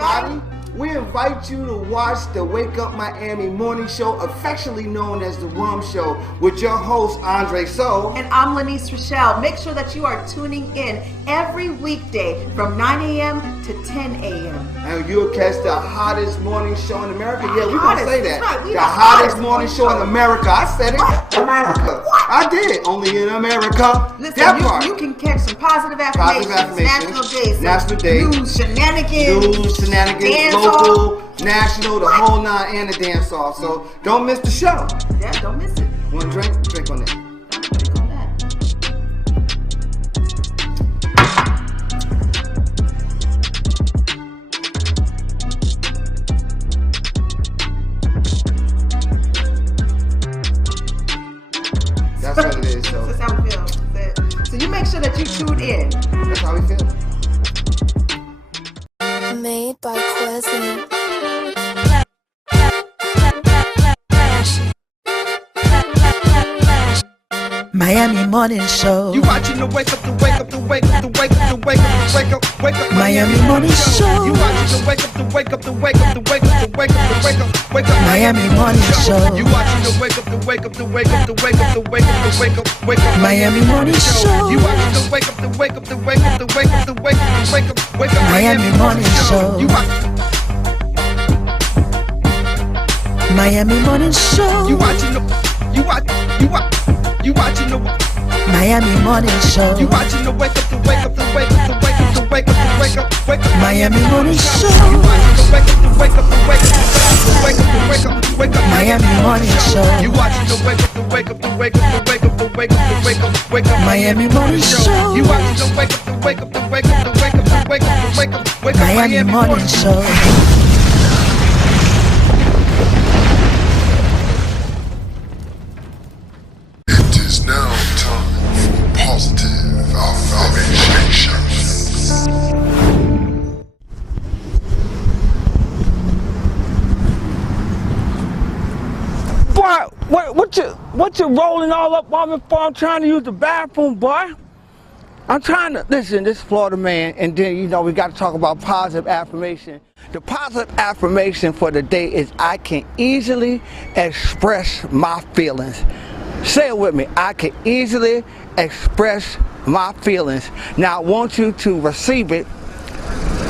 everybody. We invite you to watch the Wake Up Miami morning show, affectionately known as the WUMMS Show, with your host, Andre So. And I'm Lanice Rochelle. Make sure that you are tuning in every weekday from 9 a.m. to 10 a.m. And you'll catch the hottest morning show in America. Yeah, we're going to say that. Right, the hottest morning show in America. I said it. America. What? I did. Only in America. Listen, you can catch some positive affirmations. National days. News, shenanigans. Local, national, the whole nine, and the dance off. So don't miss the show. Yeah, don't miss it. Want a drink? Drink on that. Drink on that. That's what it is. So that's how we feel. So you make sure that you tune in. That's how we feel. Made by Quezzy. Miami Morning Show. You watching the wake up, the wake up, the wake up, the wake up, the wake up, the wake up, wake up. Miami Morning Show. You watching the wake up, the wake up, the wake up, the wake up, the wake up, the wake up, wake up. Miami Morning Show. You watching the wake up, the wake up, the wake up, the wake up, the wake up, the wake up, wake up. Miami Morning Show. You watching the wake up, the wake up, the wake up, the wake up, the wake up, the wake up, wake up. Miami Morning Show. You Miami Morning Show. You watching the you watching the Miami Morning Show. You watching the wake up, the wake up, the wake up, the wake up, the wake up, the wake up, wake up. Miami Morning Show. You watching the wake up, the wake up, the wake up, the wake up, the wake up, wake up. Miami Morning Show. You watching the wake up, the wake up, the wake up, the wake up, the wake up, the wake up, wake up. Miami Morning Show. You watching the wake up, the wake up, the wake up, the wake up, the wake up, the wake up, wake up. Miami Morning Show. Now time for positive affirmations. Boy, what you rolling all up on me for? I'm trying to use the bathroom, boy. I'm trying to, listen, this is Florida man, and then, you know, we got to talk about positive affirmation. The positive affirmation for the day is I can easily express my feelings. Say it with me. I can easily express my feelings. Now I want you to receive it.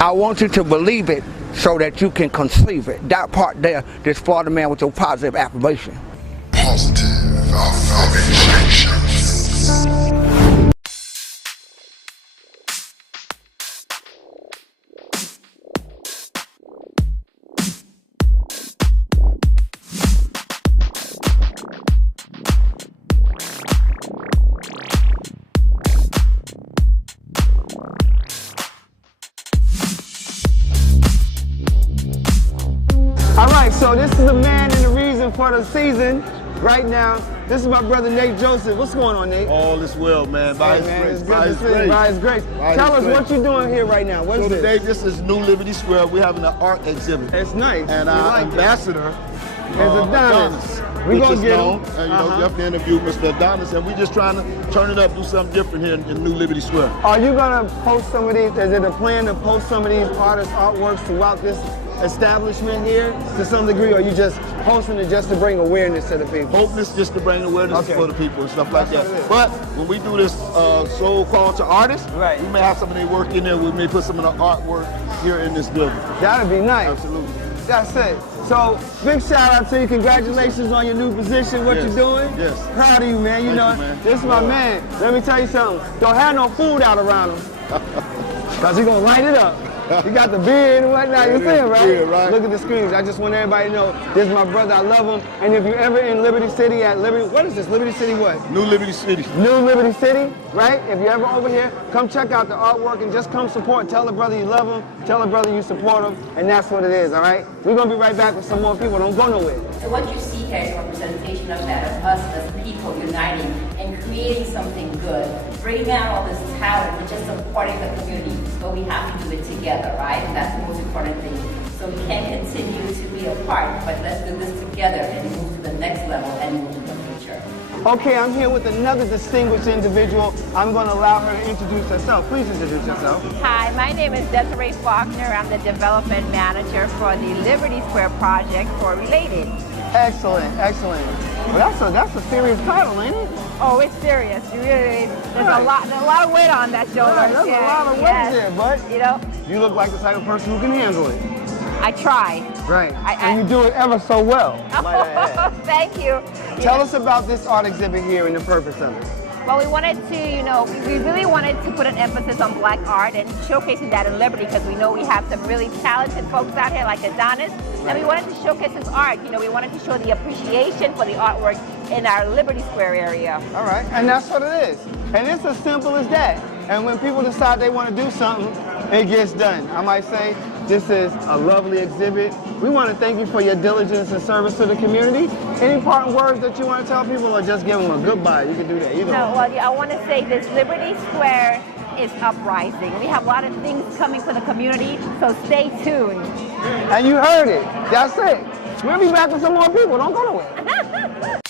I want you to believe it so that you can conceive it. That part there, this Florida man with your positive affirmation. Positive affirmations. Alright, so this is the man and the reason for the season right now. This is my brother Nate Joseph. What's going on, Nate? All is well, man. By His grace. It's good to see you. By His grace. Tell us what you're doing here right now. What is this? Today, this is New Liberty Square. We're having an art exhibit. It's nice. And our ambassador is Adonis. We're going to get him. And, you know, you have to interview Mr. Adonis, and we're just trying to turn it up, do something different here in New Liberty Square. Are you going to post some of these? Is it a plan to post some of these artists' artworks throughout this establishment here to some degree, or are you just posting it just to bring awareness to the people? Hopeless just to bring awareness for the people and stuff like that. But when we do this so-called to artists, right, we may have some of their work in there. We may put some of the artwork here in this building. That'd be nice. Absolutely. That's it. So, big shout out to you. Congratulations on your new position, what you're doing. Yes. Proud of you, man. You know, this is my man. Let me tell you something. Don't have no food out around him. Because he's going to light it up. He got the beard and whatnot. You see him, right? Yeah, right? Look at the screens. I just want everybody to know this is my brother. I love him. And if you're ever in Liberty City at Liberty, what is this? Liberty City what? New Liberty City. New Liberty City, right? If you're ever over here, come check out the artwork and just come support. Tell the brother you love him. Tell the brother you support him. And that's what it is, all right? We're going to be right back with some more people. Don't go nowhere. So what you see here is a representation of that, of us as people uniting and creating something good, bringing out all this talent and just supporting the community. But we have to do it together, right? And that's the most important thing. So we can't continue to be apart, but let's do this together and move to the next level and move to the future. Okay, I'm here with another distinguished individual. I'm going to allow her to introduce herself. Please introduce yourself. Hi, my name is Desiree Faulkner. I'm the development manager for the Liberty Square project for Related. Excellent, excellent. Well, that's a serious title, ain't it? Oh, it's serious. You really, there's a lot of weight on that shoulder. Right, there's a lot of weight there, but you know, you look like the type of person who can handle it. I try. Right, and you do it ever so well. Thank you. Tell us about this art exhibit here and the purpose of it. Well, we wanted to, we really wanted to put an emphasis on Black art and showcasing that in Liberty because we know we have some really talented folks out here like Adonis, and we wanted to showcase his art. We wanted to show the appreciation for the artwork in our Liberty Square area. All right, and that's what it is. And it's as simple as that. And when people decide they want to do something, it gets done. I might say, this is a lovely exhibit. We want to thank you for your diligence and service to the community. Any parting words that you want to tell people or just give them a goodbye? You can do that either. No, well, I want to say this Liberty Square is uprising. We have a lot of things coming for the community, so stay tuned. And you heard it. That's it. We'll be back with some more people. Don't go nowhere.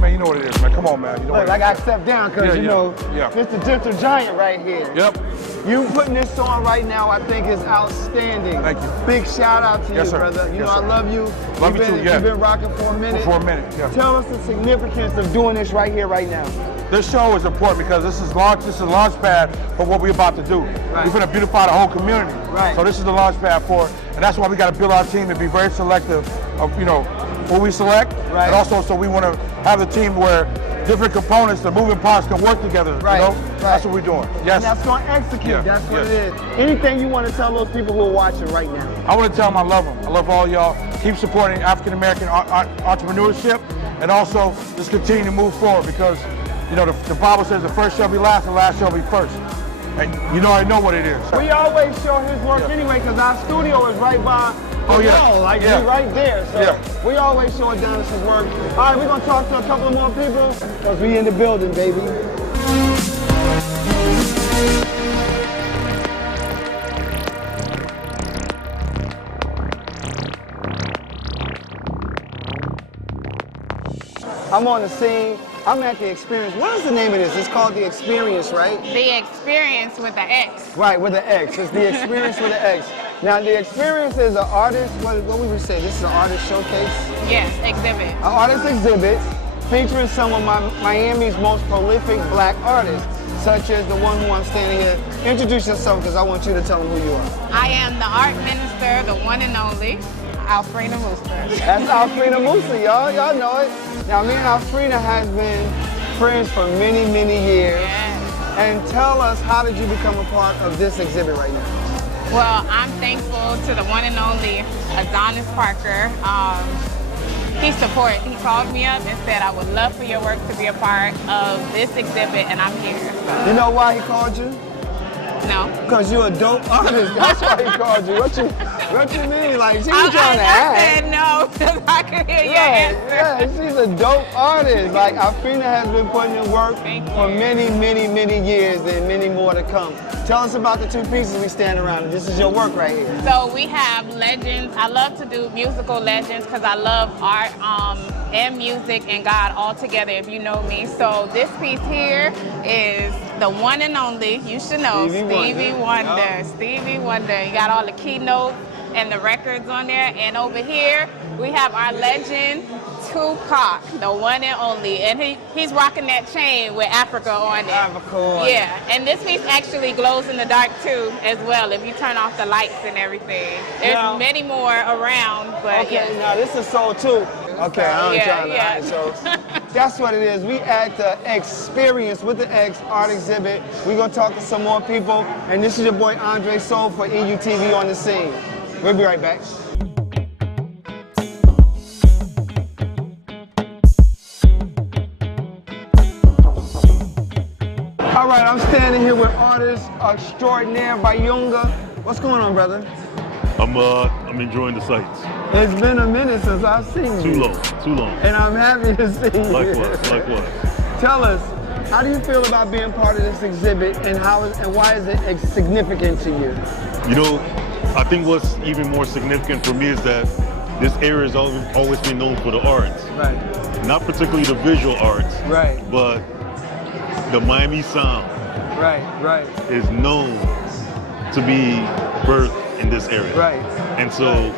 Man, you know what it is, man. Come on, man. You know Look, I got to step down because, it's the gentle giant right here. Yep. You putting this on right now, I think, is outstanding. Thank you. Big shout out to you, sir. brother. You Yes, know, sir. I love you. Love you too, yeah. You've been rocking for a minute. For a minute, yeah. Tell us the significance of doing this right here, right now. This show is important because this is a launch pad for what we're about to do. Right. We're going to beautify the whole community. Right. So this is the launch pad for it. And that's why we got to build our team to be very selective of, who we select. Right. And also, so we want to have the team where different components, the moving parts can work together. Right. Right. That's what we're doing. Yes. And that's going to execute. Yeah. That's what it is. Anything you want to tell those people who are watching right now? I want to tell them I love them. I love all y'all. Keep supporting African-American entrepreneurship and also just continue to move forward because, the Bible says the first shall be last and last shall be first. And I know what it is. We always show his work anyway because our studio is right by the wall, right there. So we always show Adonis' work. All right, we're going to talk to a couple of more people because we in the building, baby. I'm on the scene. I'm at the Experience. What is the name of this? It's called The Experience, right? The Experience with the X. Right, with the X. It's The Experience with the X. Now, The Experience is an artist, what we would say, this is an artist showcase? Yes, exhibit. An artist exhibit featuring some of Miami's most prolific Black artists, such as the one who I'm standing here. Introduce yourself, because I want you to tell them who you are. I am the art minister, the one and only, Alfreda Mooster. That's Alfreda Mooster, y'all. Y'all know it. Now, me and Alfreda has been friends for many, many years. Yes. And tell us, how did you become a part of this exhibit right now? Well, I'm thankful to the one and only Adonis Parker. He called me up and said, I would love for your work to be a part of this exhibit, and I'm here. So. You know why he called you? No. Because you're a dope artist. That's why he called you. What you mean? Like, she was trying to act. I said no, because I could hear your answer. Yeah, she's a dope artist. Like, Alfreda has been putting in work for many, many, many years and many more to come. Tell us about the two pieces we stand around. This is your work right here. So we have legends. I love to do musical legends because I love art and music and God all together, if you know me. So this piece here is the one and only, you should know, Stevie Wonder. Oh. Stevie Wonder. You got all the keynotes and the records on there. And over here, we have our legend, Tupac, the one and only. And he's rocking that chain with Africa on it. Africa on it. Yeah, and this piece actually glows in the dark too, as well, if you turn off the lights and everything. There's many more around, but okay, now this is soul too. Okay, I'm trying to hide, so that's what it is. We at the Experience with the X art exhibit. We're gonna talk to some more people, and this is your boy Andre Soul for EUTV on the scene. We'll be right back. All right, I'm standing here with artist extraordinaire Bayunga. What's going on, brother? I'm enjoying the sights. It's been a minute since I've seen you. Too long. And I'm happy to see you. Likewise. Tell us, How do you feel about being part of this exhibit, and why is it significant to you? You know, I think what's even more significant for me is that this area has always been known for the arts. Right. Not particularly the visual arts, right, but the Miami sound right, is known to be birthed in this area. Right. And so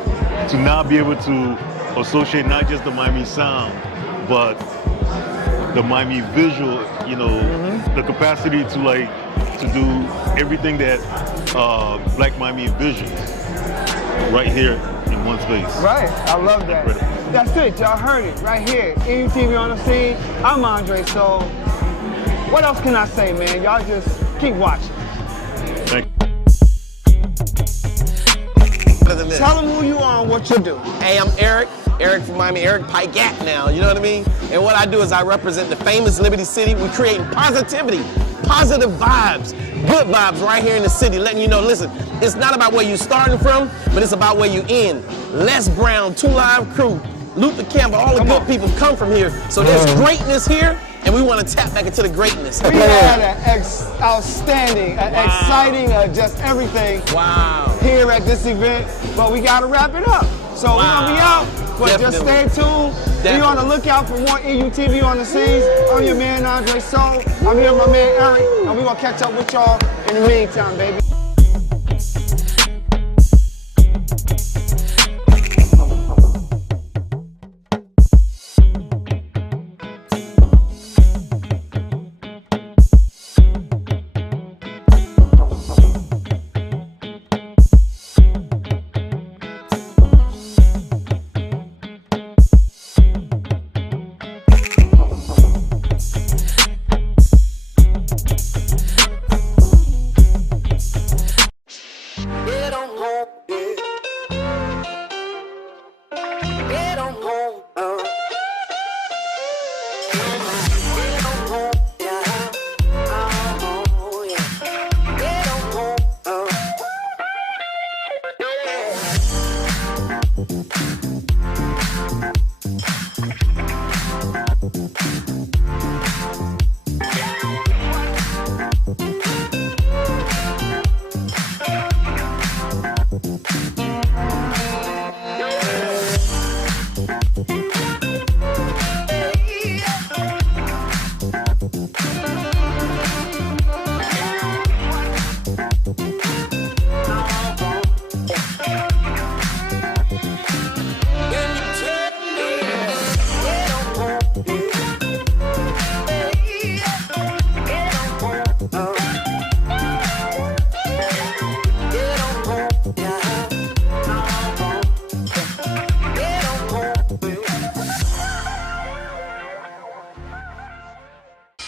to now be able to associate not just the Miami sound, but the Miami visual, you know, the capacity to do everything that Black Miami envisions right here in one space. Right, I love that. Incredible. That's it, y'all heard it right here. EUTV on the scene. I'm Andre Soul. What else can I say, man? Y'all just keep watching. Thank you. Tell them who you are and what you do. Hey, I'm Eric from Miami, Eric Pygat now, you know what I mean? And what I do is I represent the famous Liberty City. We're creating positivity, positive vibes, good vibes right here in the city, letting you know, listen, it's not about where you're starting from, but it's about where you end. Les Brown, 2 Live Crew, Luther Campbell, all the good people come from here. So there's greatness here, and we want to tap back into the greatness. We had an outstanding, exciting, just everything here at this event, but we got to wrap it up. So we're going to be out, but just stay tuned. Be on the lookout for more EUTV on the scenes. I'm your man, Andre Soul. I'm here with my man, Eric, and we're going to catch up with y'all in the meantime, baby.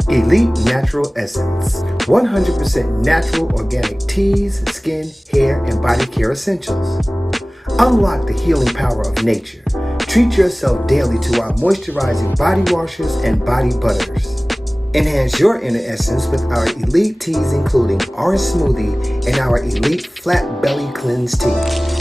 Elite Natural Essence, 100% natural organic teas, skin, hair, and body care essentials. Unlock the healing power of nature. Treat yourself daily to our moisturizing body washers and body butters. Enhance your inner essence with our elite teas including Orange Smoothie and our elite Flat Belly Cleanse Tea.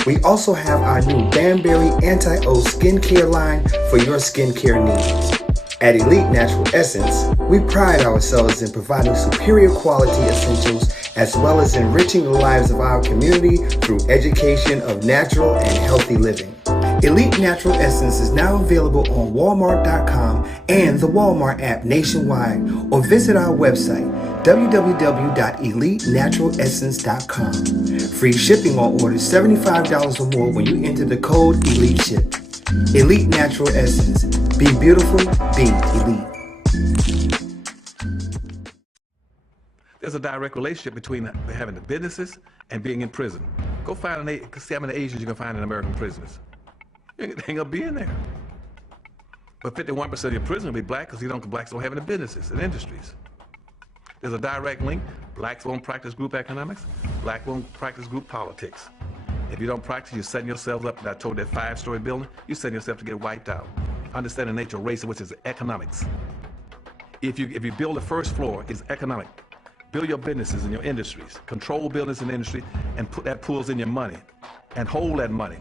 We also have our new Banberry Anti-O Skincare line for your skincare needs. At Elite Natural Essence, we pride ourselves in providing superior quality essentials as well as enriching the lives of our community through education of natural and healthy living. Elite Natural Essence is now available on Walmart.com and the Walmart app nationwide, or visit our website www.elitenaturalessence.com. Free shipping on orders $75 or more when you enter the code ELITESHIP. Elite Natural Essence. Be beautiful, be elite. There's a direct relationship between having the businesses and being in prison. Go find see how many Asians you can find in American prisons. You ain't gonna be in there. But 51% of your prisoners will be black because blacks don't have any businesses and industries. There's a direct link. Blacks won't practice group economics. Black won't practice group politics. If you don't practice, you're setting yourself up. I told that 5-story building, you're setting yourself to get wiped out. Understand the nature of race, which is economics. If you build the first floor, it's economic. Build your businesses and your industries. Control business and industry, and put that pools in your money, and hold that money,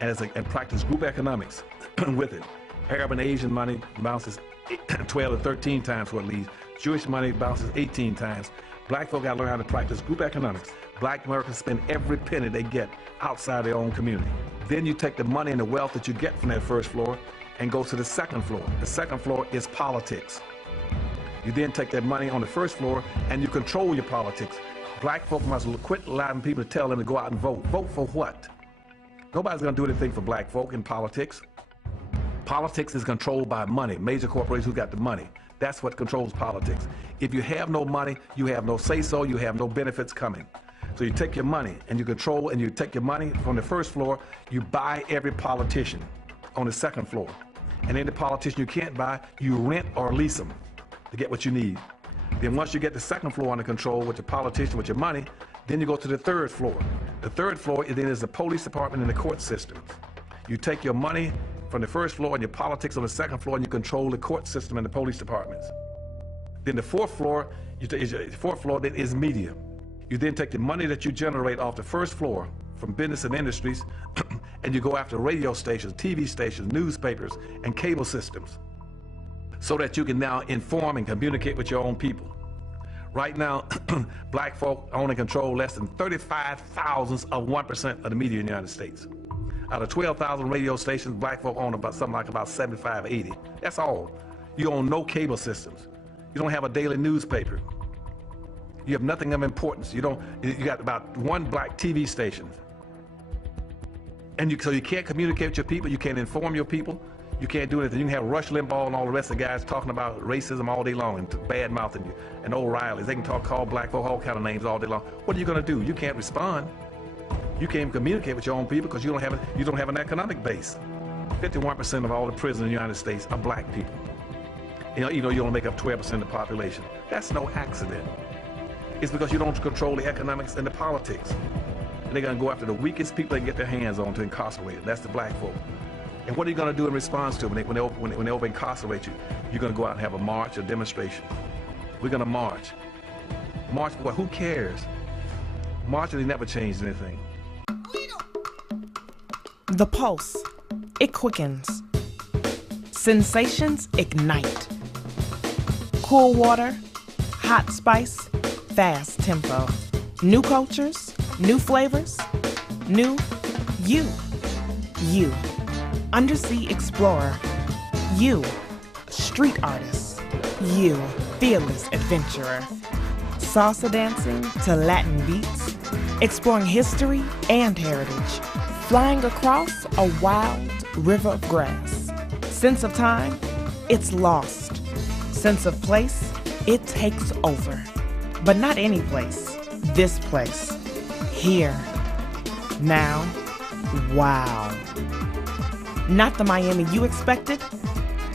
and practice group economics with it. Arab and Asian money bounces 12 to 13 times what it leaves. Jewish money bounces 18 times. Black folk got to learn how to practice group economics. Black Americans spend every penny they get outside their own community. Then you take the money and the wealth that you get from that first floor and go to the second floor. The second floor is politics. You then take that money on the first floor and you control your politics. Black folk must quit allowing people to tell them to go out and vote. Vote for what? Nobody's going to do anything for black folk in politics. Politics is controlled by money, major corporations who got the money. That's what controls politics. If you have no money, you have no say-so, you have no benefits coming. So you take your money and you control, and you take your money from the first floor, you buy every politician on the second floor. And any politician you can't buy, you rent or lease them to get what you need. Then once you get the second floor under control with your politician, with your money, then you go to the third floor. The third floor then is the police department and the court system. You take your money from the first floor and your politics on the second floor, and you control the court system and the police departments. Then the fourth floor, then is media. You then take the money that you generate off the first floor from business and industries, and you go after radio stations, TV stations, newspapers, and cable systems, so that you can now inform and communicate with your own people. Right now, black folk own and control less than 35 thousandths of 1% of the media in the United States. Out of 12,000 radio stations, black folk own about something like about 75, 80. That's all. You own no cable systems. You don't have a daily newspaper. You have nothing of importance. You got about one black TV station. And so you can't communicate with your people, you can't inform your people, you can't do anything. You can have Rush Limbaugh and all the rest of the guys talking about racism all day long and bad-mouthing you, and O'Reilly's. They can call black folk all kind of names all day long. What are you gonna do? You can't respond. You can't communicate with your own people because you don't have an economic base. 51% of all the prisoners in the United States are black people. You only make up 12% of the population. That's no accident. It's because you don't control the economics and the politics. And they're gonna go after the weakest people they can get their hands on to incarcerate them. That's the black folk. And what are you gonna do in response to them when they over incarcerate you? You're gonna go out and have a march, a demonstration. We're gonna march. March for what? Who cares? March really never changed anything. The pulse, it quickens. Sensations ignite. Cool water, hot spice, fast tempo. New cultures, new flavors, new you. You, undersea explorer. You, street artist. You, fearless adventurer. Salsa dancing to Latin beats, exploring history and heritage, flying across a wild river of grass. Sense of time, it's lost. Sense of place, it takes over. But not any place, this place. Here, now, wow. Not the Miami you expected,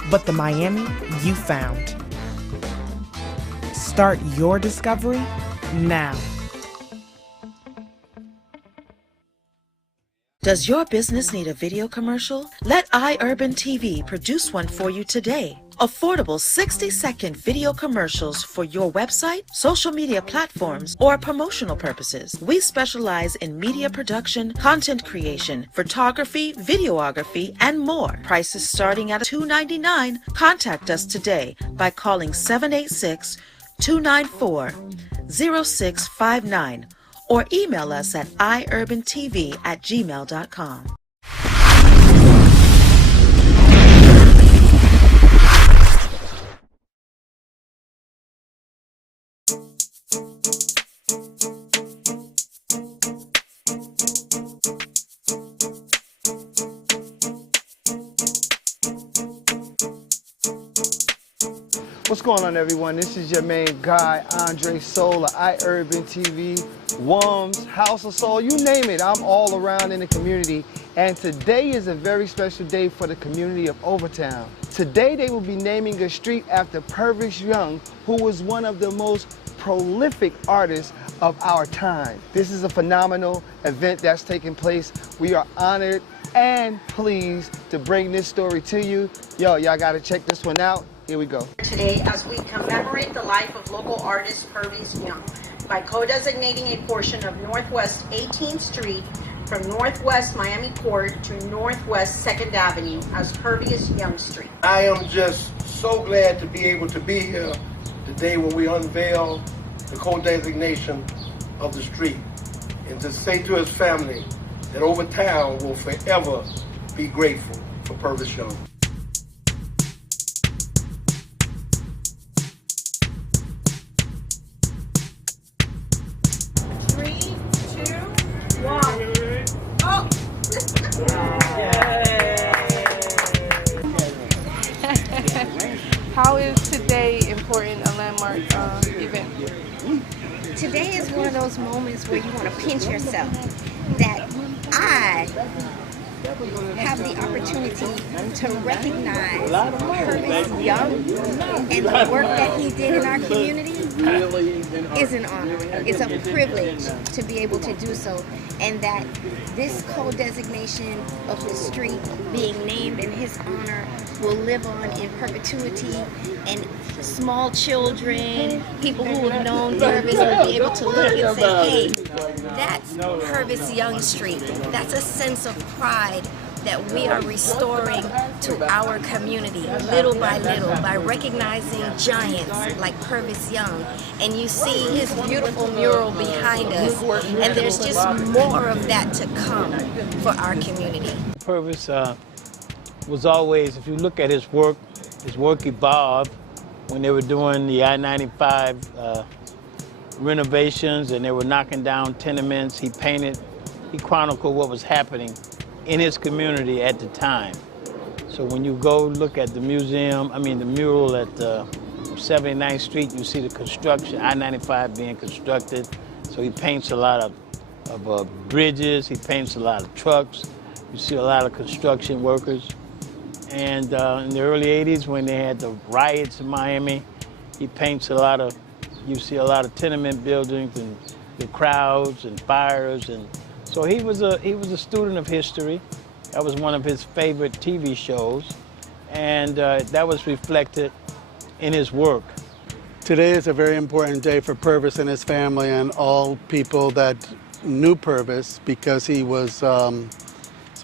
but the Miami you found. Start your discovery now. Does your business need a video commercial? Let iUrban TV produce one for you today. Affordable 60-second video commercials for your website, social media platforms, or promotional purposes. We specialize in media production, content creation, photography, videography, and more. Prices starting at $2.99. Contact us today by calling 786-294-0659 or email us at iurbantv@gmail.com. What's going on, everyone? This is your main guy, Andre Soul of iUrban TV, WUMMS, House of Soul, you name it. I'm all around in the community. And today is a very special day for the community of Overtown. Today they will be naming a street after Purvis Young, who was one of the most prolific artists of our time. This is a phenomenal event that's taking place. We are honored and pleased to bring this story to you. Yo, y'all gotta check this one out. Here we go. Today, as we commemorate the life of local artist Purvis Young by co-designating a portion of Northwest 18th Street from Northwest Miami Court to Northwest 2nd Avenue as Purvis Young Street. I am just so glad to be able to be here the day when we unveil the co-designation of the street, and to say to his family that Overtown will forever be grateful for Purvis Young. 3, 2, 1. Oh! How is today important, a landmark event? Today is one of those moments where you want to pinch yourself that I have the opportunity to recognize Purvis Young and the work that he did in our community is an honor. It's a privilege to be able to do so, and that this co-designation of the street being named in his honor will live on in perpetuity, and small children, people who have known Purvis will be able to look and say, hey, that's Purvis Young Street. That's a sense of pride that we are restoring to our community little by little by recognizing giants like Purvis Young. And you see his beautiful mural behind us, and there's just more of that to come for our community. Purvis was always, if you look at his work evolved when they were doing the I-95 renovations and they were knocking down tenements. He chronicled what was happening in his community at the time. So when you go look at the the mural at 79th Street, you see the construction, I-95 being constructed. So he paints a lot of bridges, he paints a lot of trucks. You see a lot of construction workers. And in the early 80s, when they had the riots in Miami, he paints you see a lot of tenement buildings and the crowds and fires. And so he was a student of history. That was one of his favorite TV shows. And that was reflected in his work. Today is a very important day for Purvis and his family and all people that knew Purvis, because he was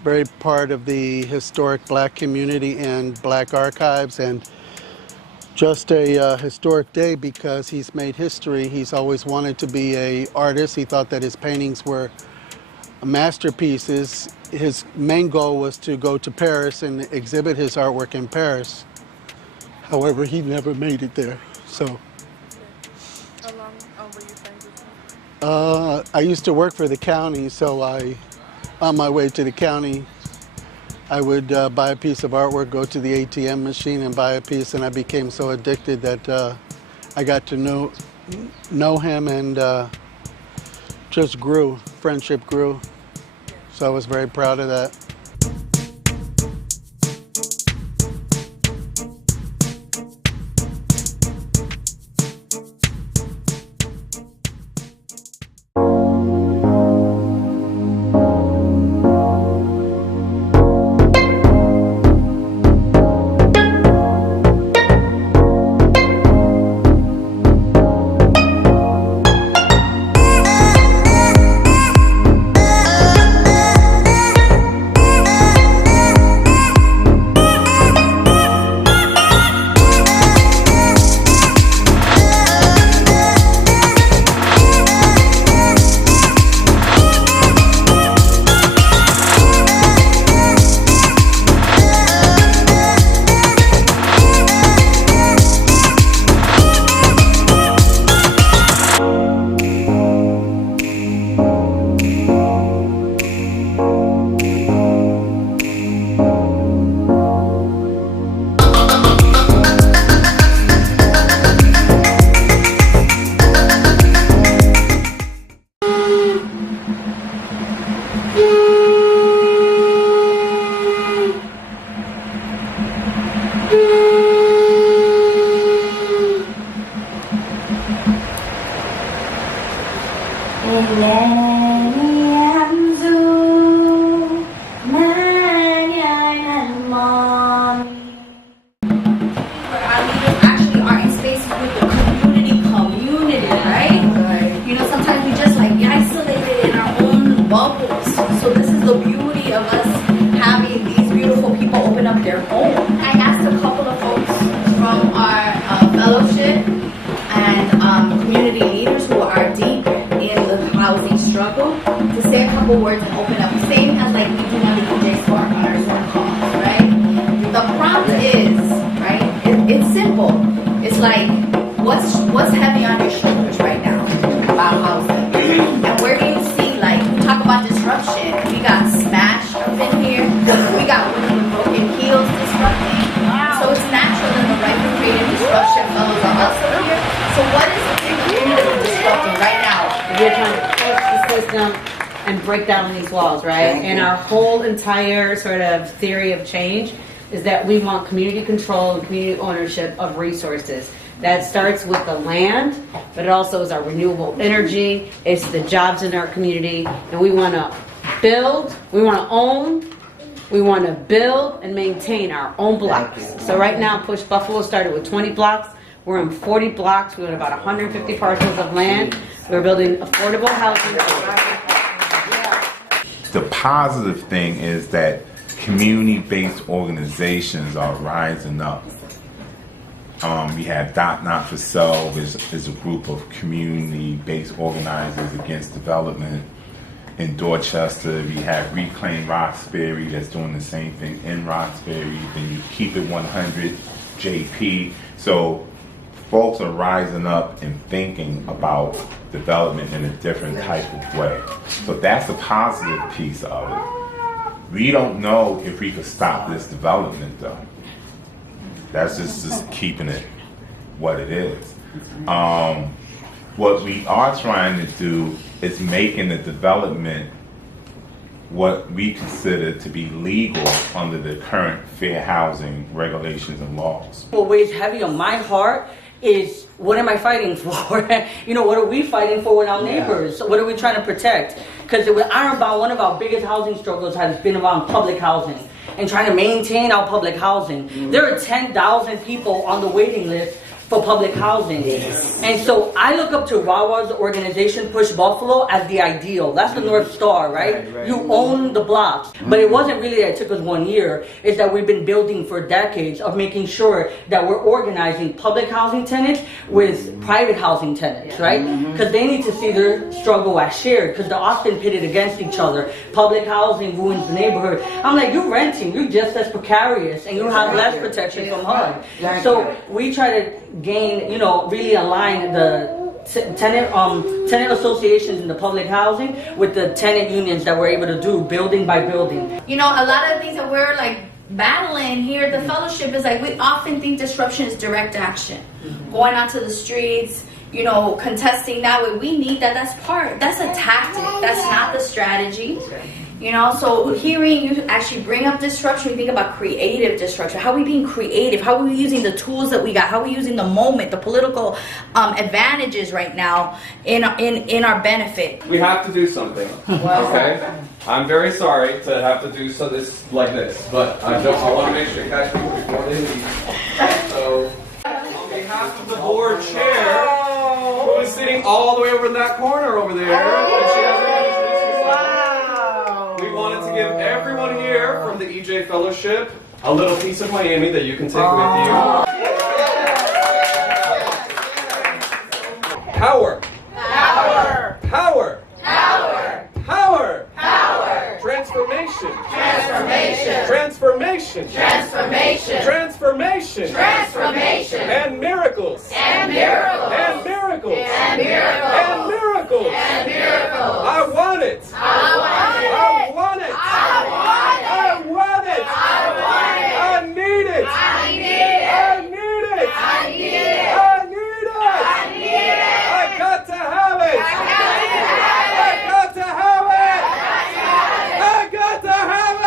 very part of the historic black community and black archives, and just a historic day because he's made history. He's always wanted to be an artist. He thought that his paintings were masterpieces. His main goal was to go to Paris and exhibit his artwork in Paris. However, he never made it there. So How long were you friends with him? I used to work for the county, so on my way to the county, I would buy a piece of artwork, go to the ATM machine and buy a piece, and I became so addicted that I got to know him, and just grew. Friendship grew. So I was very proud of that. housing struggle, to say a couple words and open up. Same as like we do on the DJ Spark on our Zoom calls, right? The prompt is, right, it's simple. It's like, what's heavy on your shoulders right now about housing? And where do you see, like, we talk about disruption. We got Smash up in here. We got Women with Broken Heels disrupting. So it's natural in the right for creative disruption fellows are also here. So what is the thing that we're disrupting right now? We're trying to push the system and break down these walls, right? And our whole entire sort of theory of change is that we want community control and community ownership of resources. That starts with the land, but it also is our renewable energy, it's the jobs in our community, and we want to build, we want to own, we want to build and maintain our own blocks. So right now, Push Buffalo started with 20 blocks. We're in 40 blocks. We're in about 150 parcels of land. We're building affordable housing. The positive thing is that community-based organizations are rising up. We have Not For Self is a group of community-based organizers against development. In Dorchester, we have Reclaim Roxbury that's doing the same thing in Roxbury. Then you Keep It 100, JP. So folks are rising up and thinking about development in a different type of way. So that's a positive piece of it. We don't know if we could stop this development though. That's just keeping it what it is. What we are trying to do is making the development what we consider to be legal under the current fair housing regulations and laws. What weighs heavy on my heart is, what am I fighting for? You know, what are we fighting for with our neighbors? What are we trying to protect? Because with Ironbound, one of our biggest housing struggles has been around public housing and trying to maintain our public housing. There are 10,000 people on the waiting list for public housing. And so I look up to Rawa's organization, Push Buffalo, as the ideal. That's the North Star, right? You own the blocks. But it wasn't really that it took us 1 year. It's that we've been building for decades of making sure that we're organizing public housing tenants with private housing tenants, right? Because they need to see their struggle as shared, because they're often pitted against each other. Public housing ruins the neighborhood. I'm like, you're renting, you're just as precarious, and you have less protection from HUD. So we try to gain, you know, really align the tenant associations in the public housing with the tenant unions that we're able to do building by building. You know, a lot of the things that we're like battling here at the fellowship is like, we often think disruption is direct action. Going onto the streets, you know, contesting that way. We need that. That's a tactic. That's not the strategy. You know, so hearing you actually bring up disruption, we think about creative disruption. How are we being creative? How are we using the tools that we got? How are we using the moment, the political advantages right now in our benefit? We have to do something. Okay? I'm very sorry to have to do this like this, but I want to make sure you catch people before they leave. So, on behalf of the board chair, who is sitting all the way over in that corner over there, and she hasn't we wanted to give everyone here from the EJ Fellowship a little piece of Miami that you can take with you. Power. Power. Power. Power. Power. Power. Transformation. Transformation. Transformation. Transformation. Transformation. Transformation. And miracles. And miracles. And miracles. And miracles. And miracles. And miracles. I want it. I want it. I want it. I want it. I want it. I want it. I need it. I need it. I need it. I need it. I need it. I need it. I got to have it. I got to have it. I got to have it. I got to have it.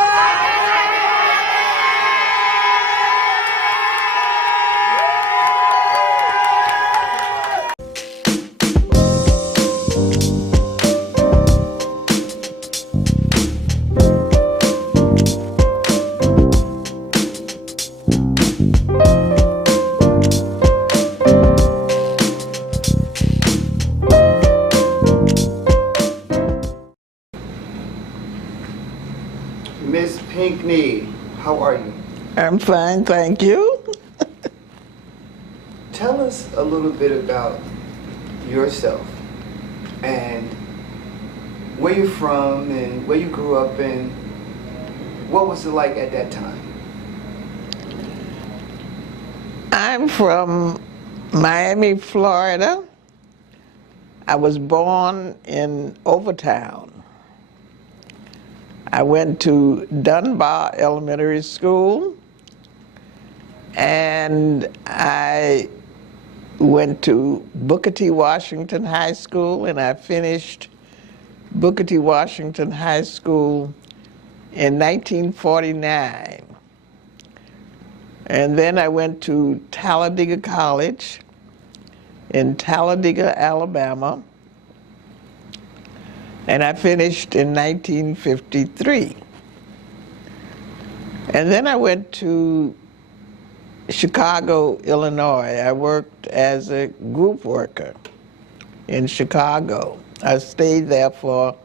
Miss Pinkney, how are you? I'm fine, thank you. Tell us a little bit about yourself and where you're from and where you grew up and what was it like at that time? I'm from Miami, Florida. I was born in Overtown. I went to Dunbar Elementary School, and I went to Booker T. Washington High School, and I finished Booker T. Washington High School in 1949. And then I went to Talladega College in Talladega, Alabama, and I finished in 1953. And then I went to Chicago, Illinois. I worked as a group worker in Chicago. I stayed there for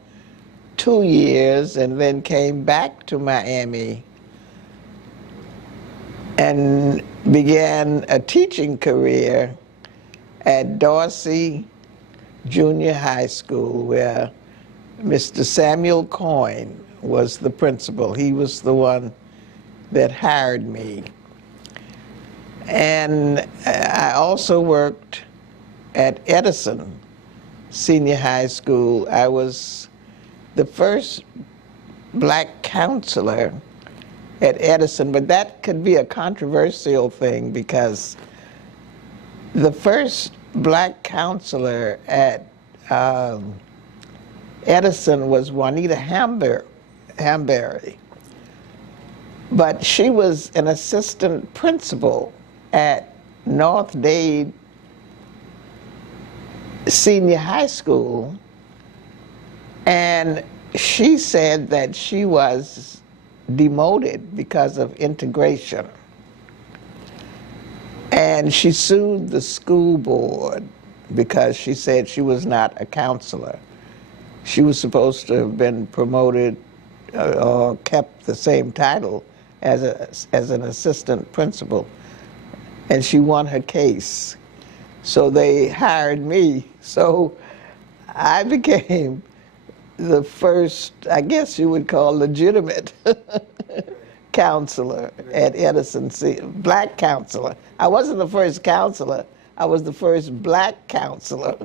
2 years and then came back to Miami and began a teaching career at Dorsey Junior High School, where Mr. Samuel Coyne was the principal. He was the one that hired me. And I also worked at Edison Senior High School. I was the first black counselor at Edison, but that could be a controversial thing because the first black counselor at Edison was Juanita Hamberry, but she was an assistant principal at North Dade Senior High School, and she said that she was demoted because of integration. And she sued the school board because she said she was not a counselor. She was supposed to have been promoted or kept the same title as an assistant principal. And she won her case. So they hired me. So I became the first, I guess you would call legitimate counselor at Edison, black counselor. I wasn't the first counselor, I was the first black counselor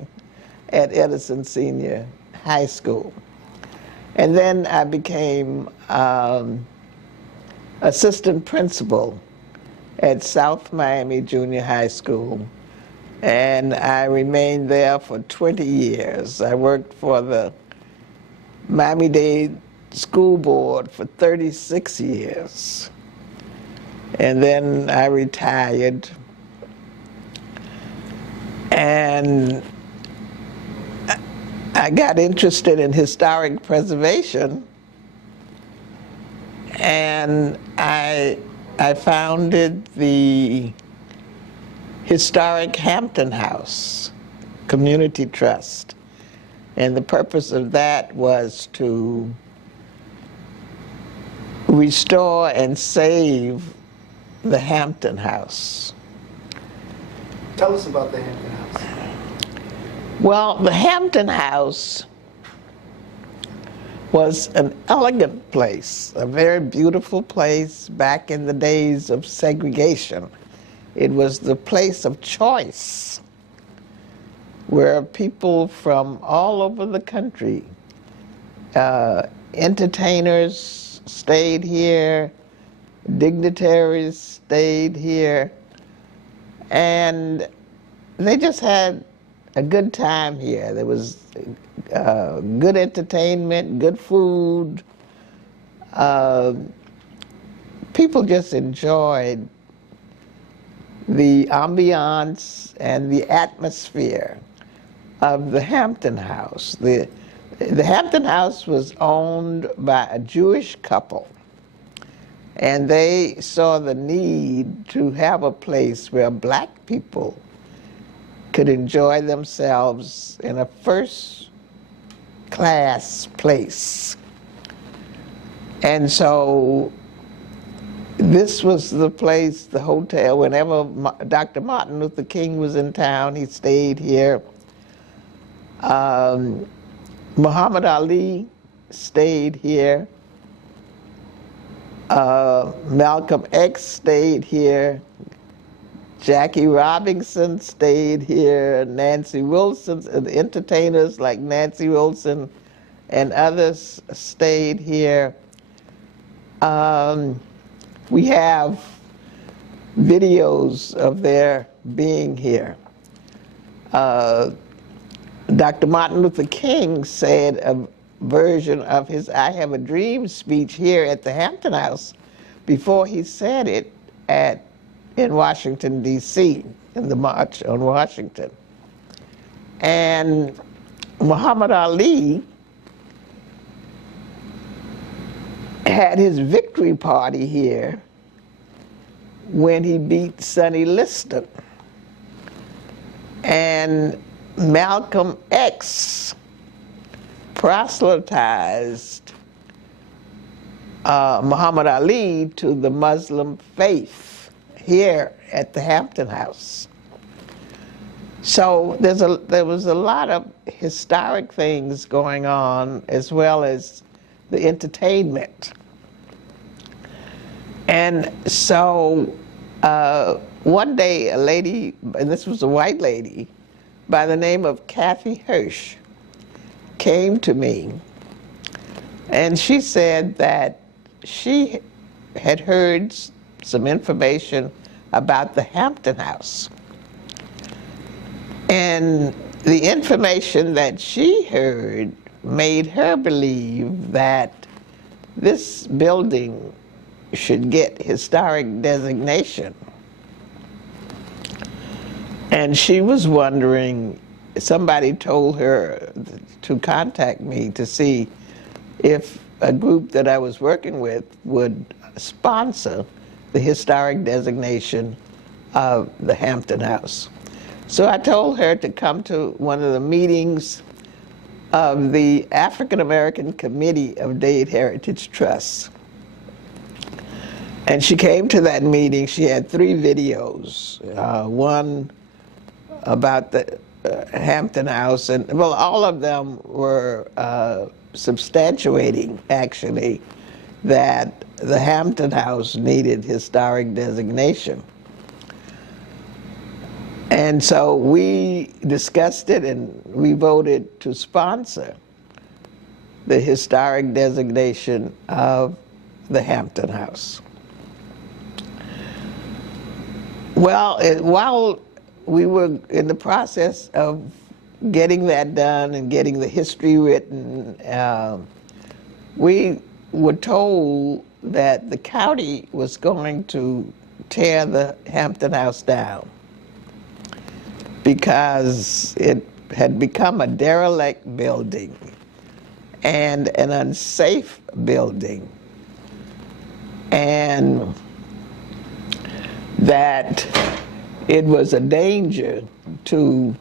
at Edison Senior High School. And then I became assistant principal at South Miami Junior High School. And I remained there for 20 years. I worked for the Miami-Dade School Board for 36 years. And then I retired. And I got interested in historic preservation, and I founded the Historic Hampton House Community Trust. And the purpose of that was to restore and save the Hampton House. Tell us about the Hampton House. Well, the Hampton House was an elegant place, a very beautiful place back in the days of segregation. It was the place of choice where people from all over the country, entertainers stayed here, dignitaries stayed here, and they just had a good time here. There was good entertainment, good food. People just enjoyed the ambiance and the atmosphere of the Hampton House. The Hampton House was owned by a Jewish couple, and they saw the need to have a place where black people could enjoy themselves in a first-class place. And so this was the place, the hotel, whenever Dr. Martin Luther King was in town, he stayed here. Muhammad Ali stayed here. Malcolm X stayed here. Jackie Robinson stayed here. Nancy Wilson, entertainers like Nancy Wilson and others stayed here. We have videos of their being here. Dr. Martin Luther King said a version of his I Have a Dream speech here at the Hampton House before he said it in Washington, D.C., in the March on Washington. And Muhammad Ali had his victory party here when he beat Sonny Liston. And Malcolm X proselytized Muhammad Ali to the Muslim faith here at the Hampton House. So there was a lot of historic things going on, as well as the entertainment. And so one day a lady, and this was a white lady, by the name of Kathy Hirsch, came to me, and she said that she had heard some information about the Hampton House. And the information that she heard made her believe that this building should get historic designation. And she was wondering, somebody told her to contact me to see if a group that I was working with would sponsor the historic designation of the Hampton House. So I told her to come to one of the meetings of the African American Committee of Dade Heritage Trust. And she came to that meeting. She had 3 videos, one about the Hampton House, and well, all of them were substantiating, actually, that the Hampton House needed historic designation. And so we discussed it, and we voted to sponsor the historic designation of the Hampton House. Well, while we were in the process of getting that done and getting the history written, we were told that the county was going to tear the Hampton House down because it had become a derelict building and an unsafe building, and that it was a danger to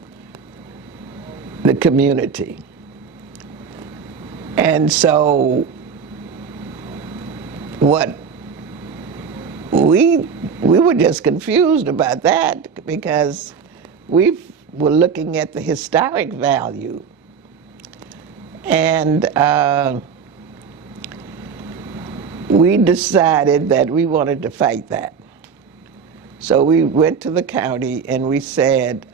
the community. And so what we were just confused about that, because we were looking at the historic value, and we decided that we wanted to fight that. So we went to the county and we said,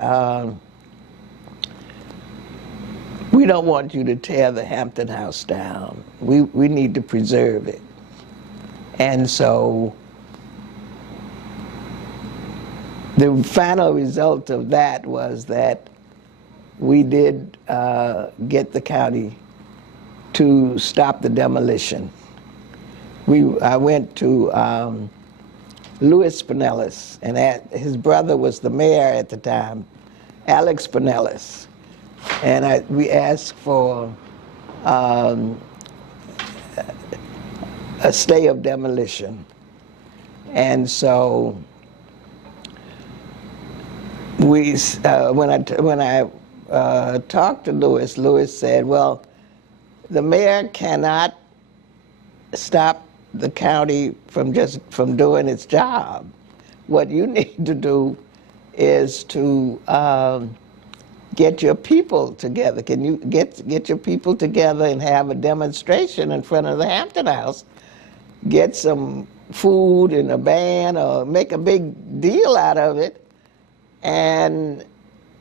we don't want you to tear the Hampton House down. We need to preserve it. And so the final result of that was that we did get the county to stop the demolition. I went to Louis Pinellas, and his brother was the mayor at the time, Alex Pinellas. And we asked for a stay of demolition. And so when I talked to Louis, Louis said, well, the mayor cannot stop the county from doing its job. What you need to do is to get your people together. Can you get your people together and have a demonstration in front of the Hampton House? Get some food and a band, or make a big deal out of it, and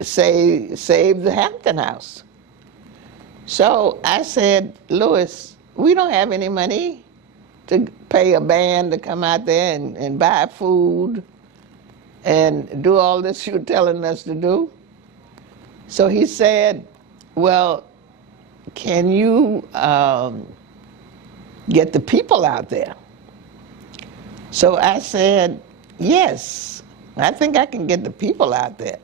save the Hampton House. So I said, Louis, we don't have any money to pay a band to come out there and buy food and do all this you're telling us to do. So he said, well, can you get the people out there? So I said, yes, I think I can get the people out there.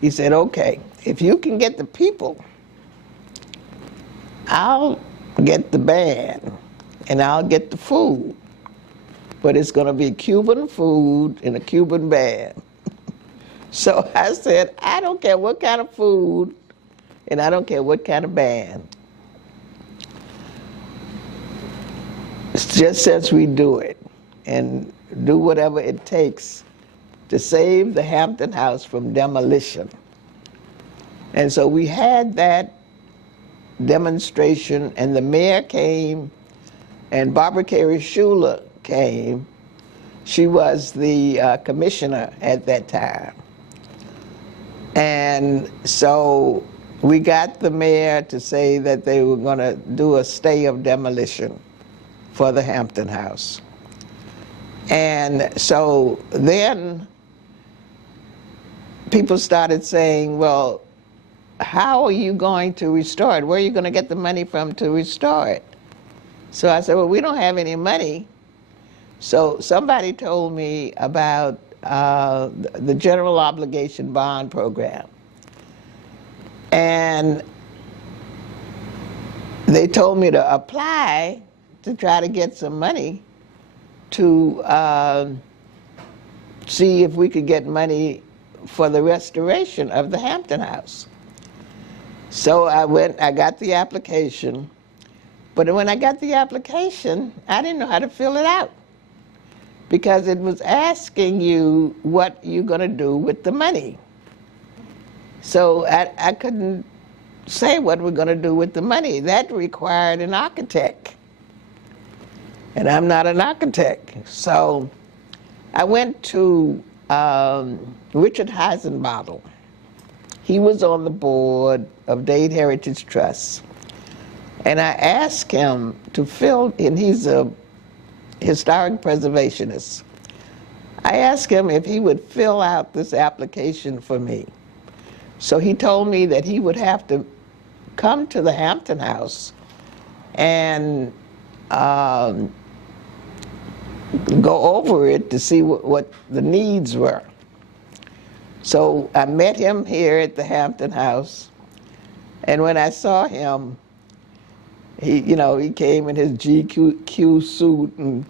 He said, okay, if you can get the people, I'll get the band and I'll get the food, but it's going to be Cuban food and a Cuban band. So I said, I don't care what kind of food and I don't care what kind of band. It's just as we do it and do whatever it takes to save the Hampton House from demolition. And so we had that demonstration, and the mayor came, and Barbara Carey Schuler came. She was the commissioner at that time. And so we got the mayor to say that they were going to do a stay of demolition for the Hampton House. And so then people started saying, well, how are you going to restore it? Where are you going to get the money from to restore it? So I said, well, we don't have any money. So somebody told me about the general obligation bond program. And they told me to apply to try to get some money to see if we could get money for the restoration of the Hampton House. So I got the application, but when I got the application, I didn't know how to fill it out because it was asking you what you're going to do with the money. So I couldn't say what we're going to do with the money. That required an architect, and I'm not an architect. So I went to Richard Heisenbottle. He was on the board of Dade Heritage Trust. And I asked him to fill, and he's a historic preservationist. I asked him if he would fill out this application for me. So he told me that he would have to come to the Hampton House and go over it to see what the needs were. So I met him here at the Hampton House, and when I saw him, he came in his GQ suit and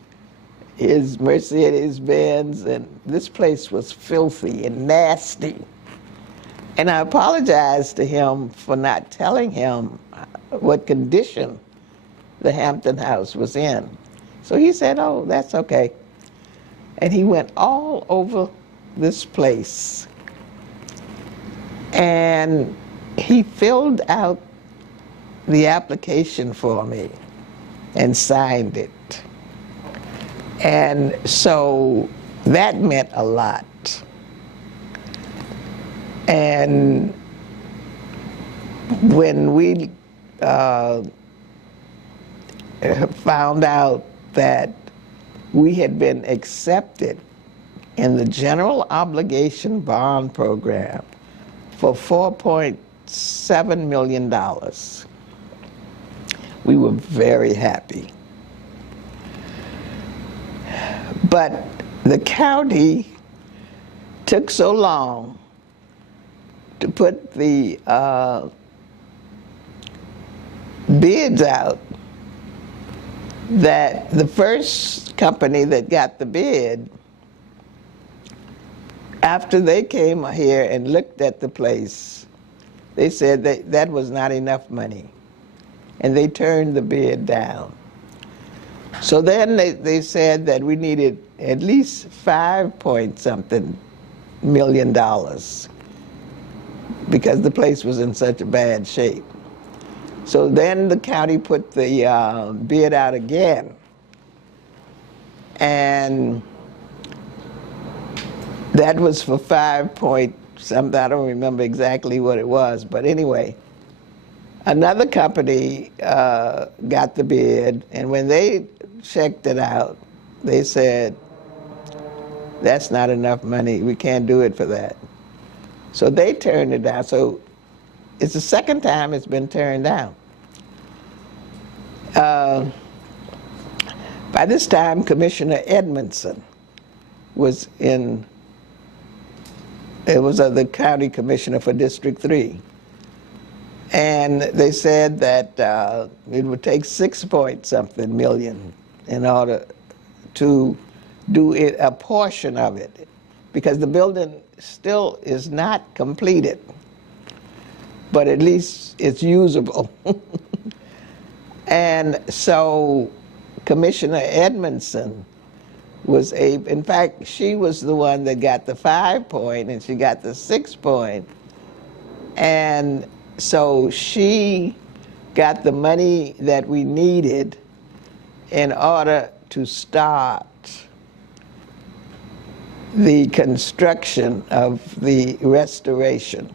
his Mercedes-Benz, and this place was filthy and nasty. And I apologized to him for not telling him what condition the Hampton House was in. So he said, oh, that's okay. And he went all over this place. And he filled out the application for me and signed it. And so that meant a lot. And when we found out that we had been accepted in the general obligation bond program for $4.7 million, we were very happy. But the county took so long to put the bids out that the first company that got the bid, after they came here and looked at the place, they said that was not enough money, and they turned the bid down. So then they said that we needed at least $5 point something million because the place was in such a bad shape. So then the county put the bid out again, and that was for 5 point something. I don't remember exactly what it was, but anyway, another company got the bid, and when they checked it out, they said, that's not enough money, we can't do it for that. So they turned it down. So it's the second time it's been turned down. By this time, Commissioner Edmondson was the county commissioner for District 3. And they said that it would take 6 point something million in order to do it, a portion of it, because the building still is not completed, but at least it's usable. And so Commissioner Edmondson was in fact, she was the one that got the 5 point and she got the 6 point. And so she got the money that we needed in order to start the construction of the restoration.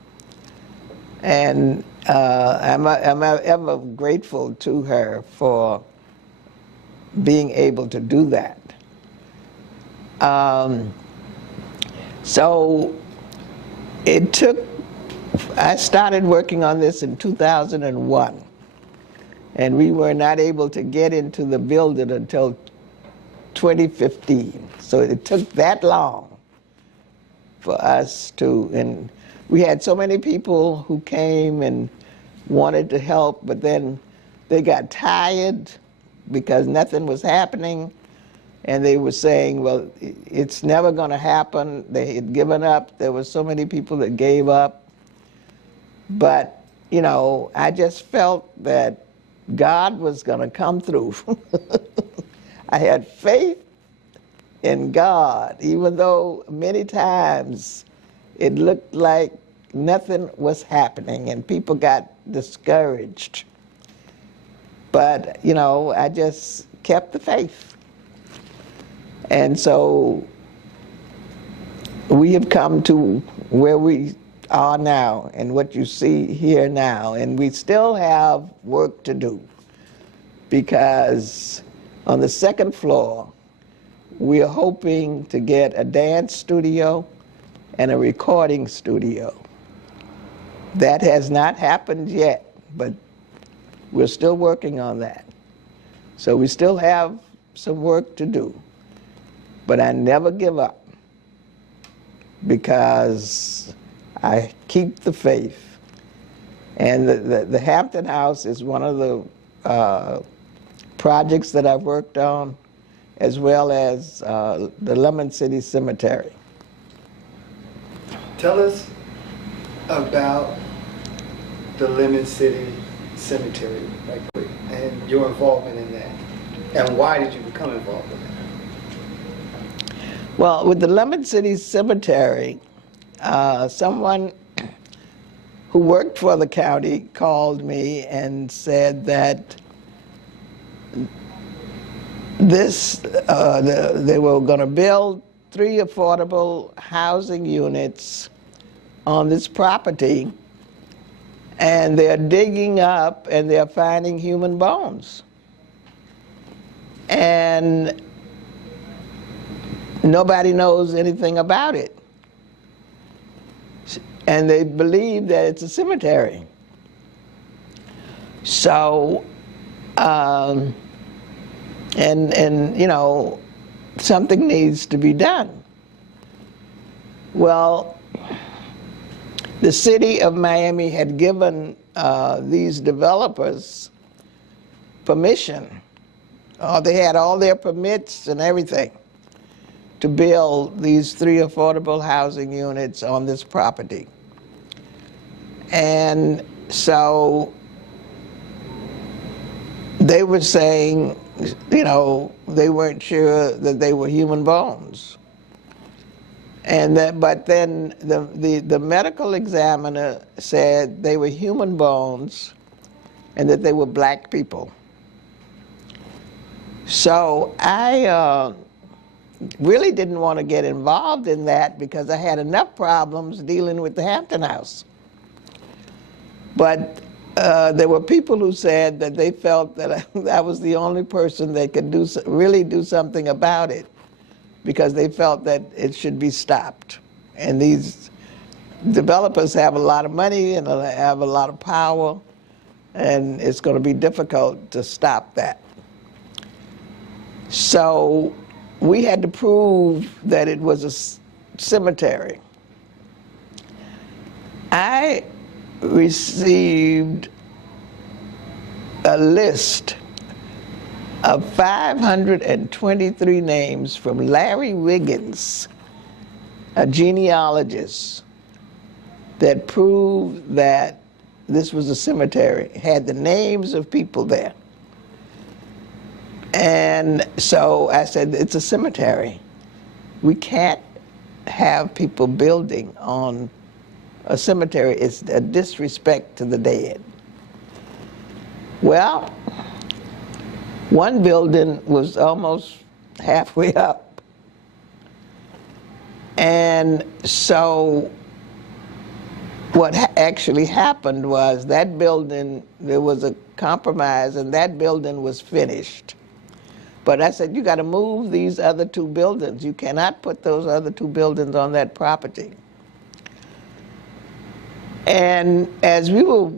And I'm ever grateful to her for being able to do that. So it took, I started working on this in 2001, and we were not able to get into the building until 2015. So it took that long for us to, and we had so many people who came and wanted to help, but then they got tired because nothing was happening, and they were saying, well, it's never going to happen. They had given up. There were so many people that gave up. But, you know, I just felt that God was going to come through. I had faith in God, even though many times it looked like nothing was happening and people got discouraged. But, you know, I just kept the faith. And so we have come to where we are now and what you see here now, and we still have work to do, because on the second floor we are hoping to get a dance studio and a recording studio. That has not happened yet, but we're still working on that. So we still have some work to do, but I never give up, because I keep the faith. And the Hampton House is one of the projects that I've worked on, as well as the Lemon City Cemetery. Tell us about the Lemon City Cemetery, right quick, and your involvement in that. And why did you become involved in that? Well, with the Lemon City Cemetery, someone who worked for the county called me and said that they were going to build 3 affordable housing units on this property, and they're digging up and they're finding human bones. And nobody knows anything about it. And they believe that it's a cemetery. So, and you know, something needs to be done. Well, the city of Miami had given these developers permission. They had all their permits and everything to build these 3 affordable housing units on this property. And so they were saying, you know, they weren't sure that they were human bones. But then the medical examiner said they were human bones and that they were black people. So I really didn't want to get involved in that because I had enough problems dealing with the Hampton House. But there were people who said that they felt that I was the only person that could really do something about it, because they felt that it should be stopped. And these developers have a lot of money and have a lot of power, and it's going to be difficult to stop that. So we had to prove that it was a cemetery. I received a list of 523 names from Larry Wiggins, a genealogist, that proved that this was a cemetery, had the names of people there. And so I said, it's a cemetery. We can't have people building on a cemetery. It's a disrespect to the dead. Well, one building was almost halfway up. And so what actually happened was that building, there was a compromise, and that building was finished. But I said, you got to move these other two buildings. You cannot put those other two buildings on that property. And as we were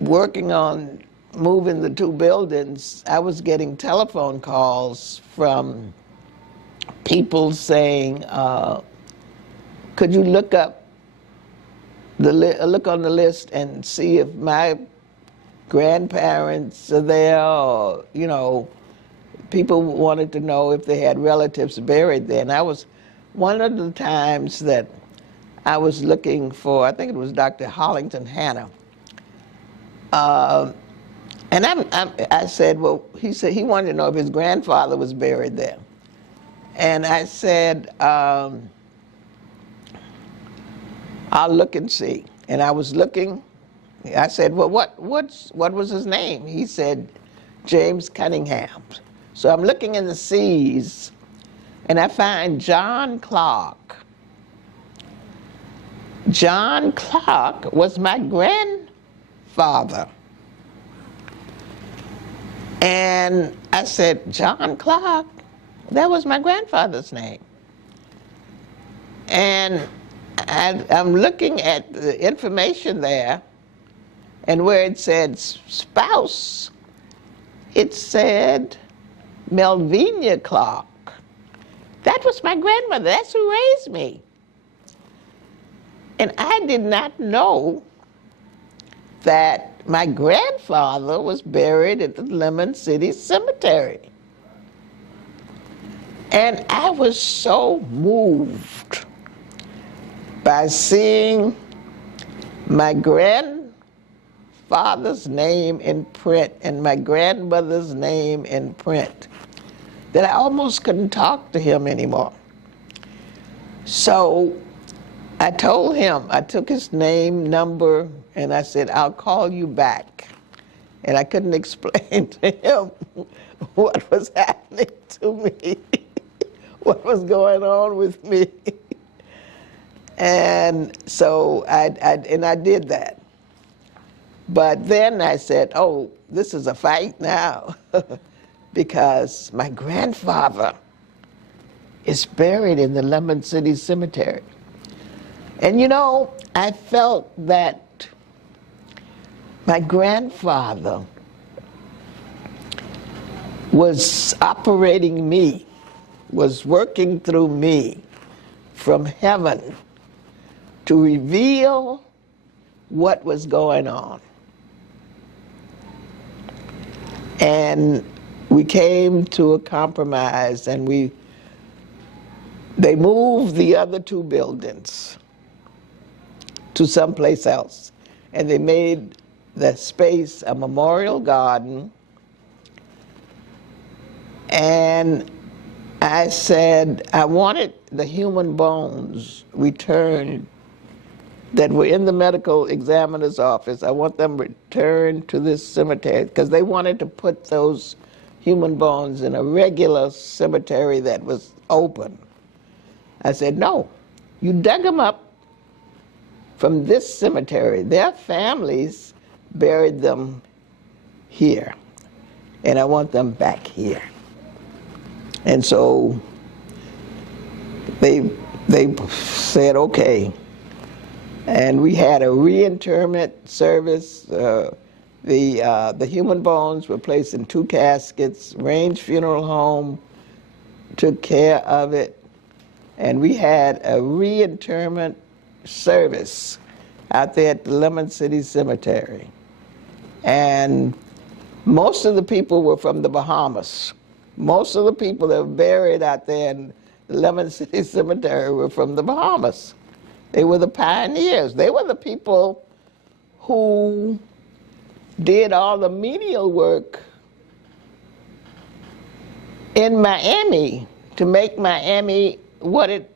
working on moving the two buildings, I was getting telephone calls from people saying, could you look up look on the list and see if my grandparents are there, or, you know, people wanted to know if they had relatives buried there. And I was, one of the times that I was looking for, I think it was Dr. Hollington Hanna. And I said, well, he said he wanted to know if his grandfather was buried there. And I said, I'll look and see. And I was looking. I said, well, what was his name? He said, James Cunningham. So I'm looking in the C's, and I find John Clark. John Clark was my grandfather. And I said, John Clark? That was my grandfather's name. And I'm looking at the information there, and where it said spouse, it said Melvina Clark. That was my grandmother. That's who raised me. And I did not know that my grandfather was buried at the Lemon City Cemetery. And I was so moved by seeing my grandfather's name in print and my grandmother's name in print that I almost couldn't talk to him anymore. So I told him, I took his name, number, and I said, I'll call you back. And I couldn't explain to him what was happening to me, what was going on with me. And so I did that. But then I said, oh, this is a fight now, because my grandfather is buried in the Lemon City Cemetery. And you know, I felt that my grandfather was operating me, was working through me from heaven to reveal what was going on. And we came to a compromise, and they moved the other two buildings to someplace else. And they made the space a memorial garden. And I said I wanted the human bones returned that were in the medical examiner's office. I want them returned to this cemetery because they wanted to put those human bones in a regular cemetery that was open. I said, no, you dug them up from this cemetery. Their families buried them here, and I want them back here. And so they said, okay. And we had a reinterment service. The human bones were placed in 2 caskets. Range Funeral Home took care of it. And we had a reinterment service out there at the Lemon City Cemetery. And most of the people were from the Bahamas. Most of the people that were buried out there in the Lemon City Cemetery were from the Bahamas. They were the pioneers. They were the people who did all the menial work in Miami to make Miami what it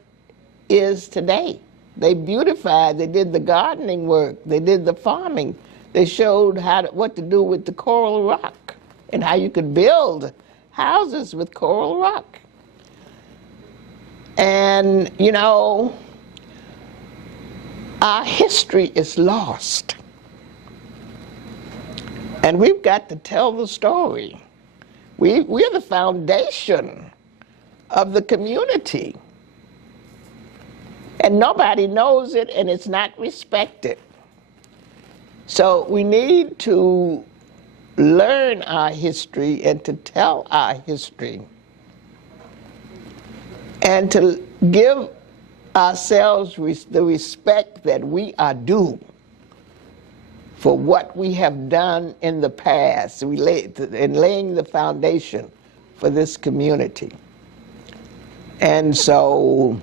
is today. They beautified, they did the gardening work, they did the farming. They showed what to do with the coral rock and how you could build houses with coral rock. And, you know, our history is lost. And we've got to tell the story. We're the foundation of the community. And nobody knows it, and it's not respected. So we need to learn our history and to tell our history and to give ourselves the respect that we are due for what we have done in the past in laying the foundation for this community. And so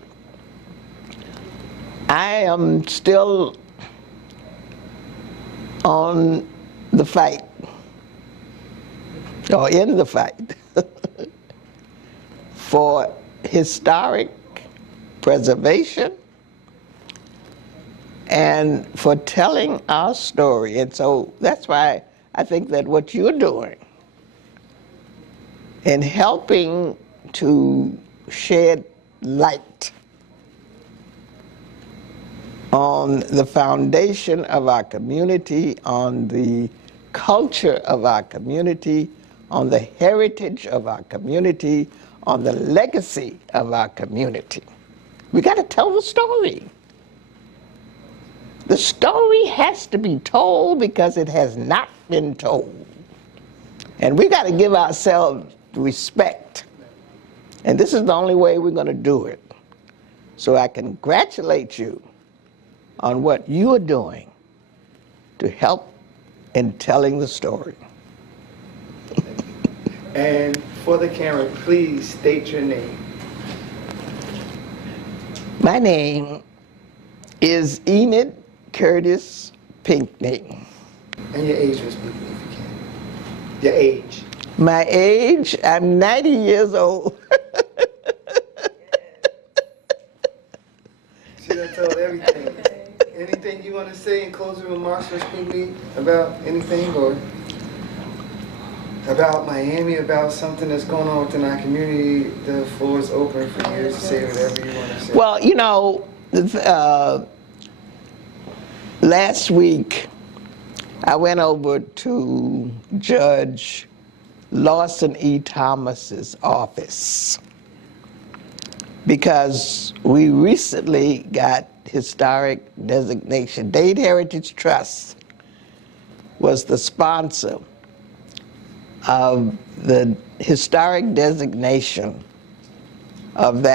I am still on the fight, or in the fight, for historic preservation and for telling our story. And so that's why I think that what you're doing in helping to shed light on the foundation of our community, on the culture of our community, on the heritage of our community, on the legacy of our community. We got to tell the story. The story has to be told because it has not been told. And we got to give ourselves respect. And this is the only way we're going to do it. So I congratulate you on what you are doing to help in telling the story. And for the camera, please state your name. My name is Enid Curtis Pinckney. And your age, Ms. Pinckney, if you can. Your age. My age, I'm 90 years old. See, that told everything. Anything you want to say in closing remarks, Ms. Pinckney, about anything, or about Miami, about something that's going on within our community? The floor is open for you to say whatever you want to say. Well, you know, last week I went over to Judge Lawson E. Thomas's office because we recently got historic designation. Dade Heritage Trust was the sponsor of the historic designation of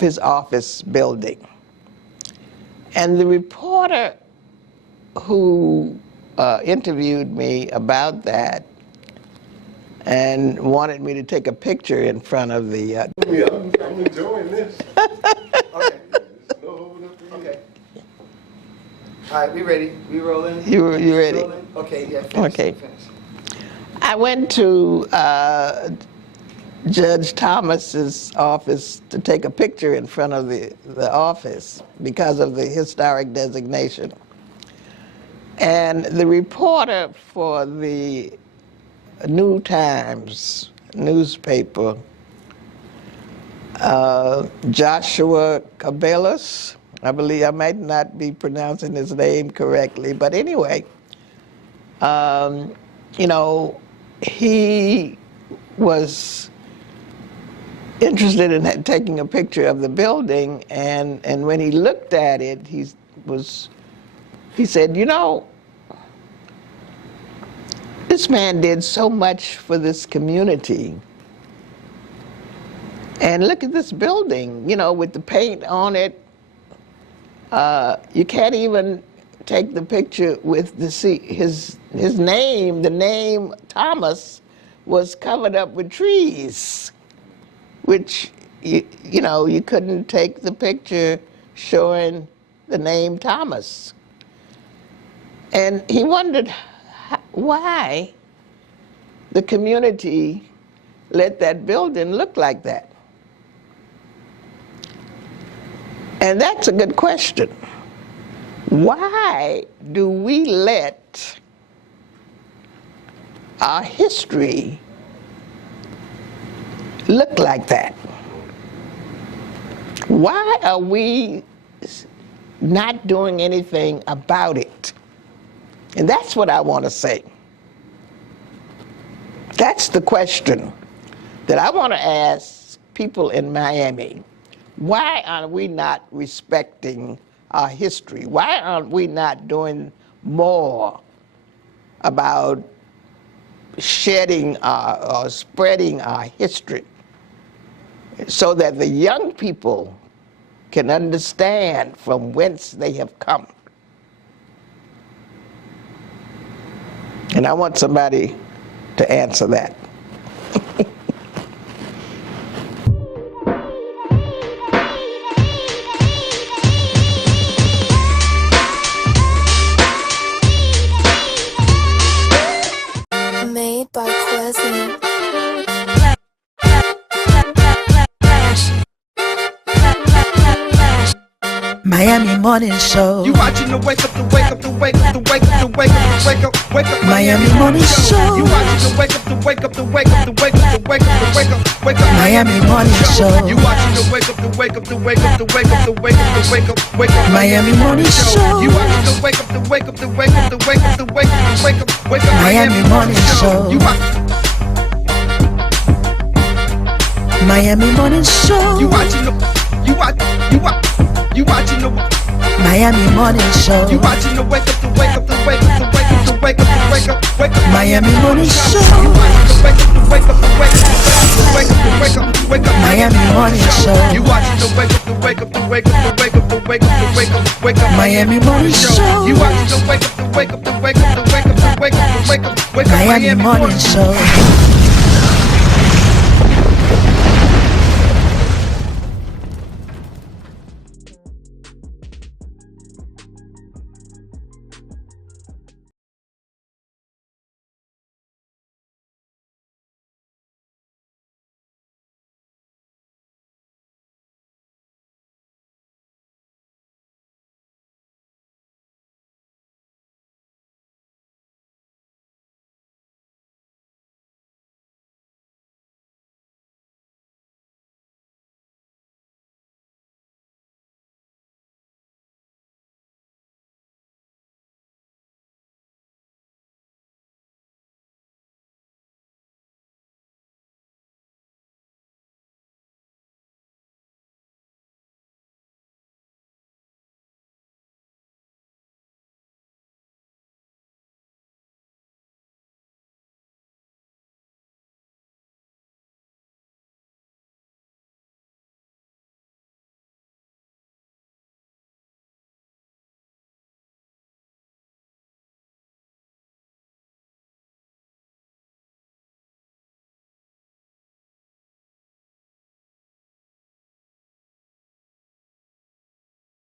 his office building. And the reporter who interviewed me about that and wanted me to take a picture in front of the... I'm enjoying this. Okay. Okay. All right, we ready? We rolling? You ready? Rolling? Okay, yeah, finish. Okay. Finish. I went to Judge Thomas's office to take a picture in front of the office because of the historic designation. And the reporter for the New Times newspaper, Joshua Cabellas, I believe, I might not be pronouncing his name correctly, but anyway, you know, he was interested in taking a picture of the building, and when he looked at it, he said, you know, this man did so much for this community. And look at this building, you know, with the paint on it. You can't even take the picture with his name. The name Thomas was covered up with trees, which, you know, you couldn't take the picture showing the name Thomas. And he wondered why the community let that building look like that. And that's a good question. Why do we let our history look like that? Why are we not doing anything about it? And that's what I want to say. That's the question that I want to ask people in Miami. Why are we not respecting our history? Why aren't we not doing more about shedding or spreading our history so that the young people can understand from whence they have come? And I want somebody to answer that. Made by Quezzy. Miami Morning Show. You watching the wake up, the wake up, the wake up, the wake up, the wake up, the wake up, wake up. Miami Morning Show. You watching the wake up, the wake up, the wake up, the wake up, the wake up, the wake up, wake up. Miami Morning Show. You watching the wake up, the wake up, the wake up, the wake up, the wake up, the wake up, wake up. Miami Morning Show. You watching the wake up, the wake up, the wake up, the wake up, the wake up, the wake up, wake up. Miami Morning Show. You Miami Morning Show. You watching the Miami Morning Show. You watching the wake up, the wake up, the wake up, the wake up, the wake up, the wake up, wake up. Miami Morning Show. You watching the wake up, the wake up, the wake up, the wake up, the wake up, wake up. Miami Morning Show. You watching the wake up, the wake up, the wake up, the wake up, the wake up, the wake up, wake up. Miami Morning Show. You watching the wake up, the wake up, the wake up, the wake up, the wake up, the wake up, wake up. Miami Morning Show.